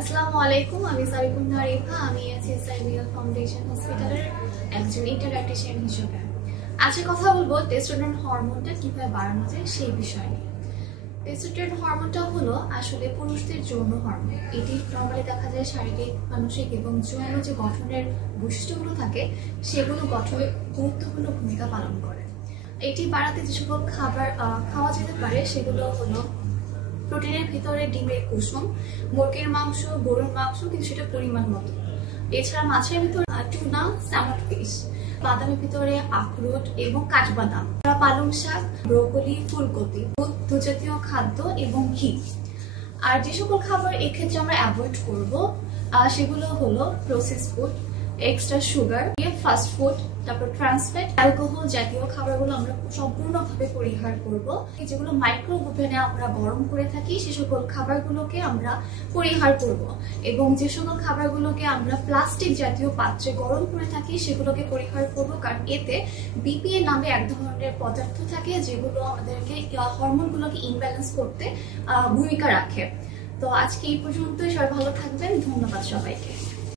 আসসালামু আলাইকুম, আমি সাবিকুন্না রিফা। আমি আছি সাইবিয়াল ফাউন্ডেশন হসপিটালের একজন ইন্টারডাক্টিশিয়ান হিসেবে। আজকে কথা বলবো টেস্টোস্টেরন হরমোনটা কিভাবে বাড়ানো যায় সেই বিষয় নিয়ে। টেস্টোস্টেরন হরমোনটা হলো আসলে পুরুষদের যৌন হরমোন। এটি নর্মালি দেখা যায় শারীরিক, মানসিক এবং যৌন যে গঠনের বৈশিষ্ট্যগুলো থাকে সেগুলো গঠনে গুরুত্বপূর্ণ ভূমিকা পালন করে। এটি বাড়াতে যে সকল খাবার খাওয়া যেতে পারে সেগুলো হলো প্রোটিনের ভিতরে ডিমের কুসুম, মুরগির মাংস, গরুর মাংস, কিন্তু সেটা পরিমাণ মতো। এছাড়া মাছের ভিতরে টুনা, স্যামন ফিশ, বাদামের ভিতরে আখরোট এবং কাঠবাদাম, পালং শাক, ব্রোকলি, ফুলকপি, দুধ জাতীয় খাদ্য এবং ঘি। আর যে সকল খাবার এক্ষেত্রে আমরা অ্যাভয়েড করব সেগুলো হলো process food, extra sugar, fast food, তারপর ট্রান্সফ্যাট, অ্যালকোহল জাতীয় খাবারগুলো আমরা সম্পূর্ণভাবে পরিহার করব। যেগুলো মাইক্রো ওভেনে আমরা গরম করে থাকি সে সকল খাবারগুলোকে আমরা পরিহার করব, এবং যে সকল খাবারগুলোকে আমরা প্লাস্টিক জাতীয় পাত্রে গরম করে থাকি সেগুলোকে পরিহার করব, কারণ এতে বিপিএ নামে এক ধরনের পদার্থ থাকে যেগুলো আমাদেরকে হরমোনগুলোকে ইমব্যালেন্স করতে ভূমিকা রাখে। তো আজকে এই পর্যন্তই। সবাই ভালো থাকবেন। ধন্যবাদ সবাইকে।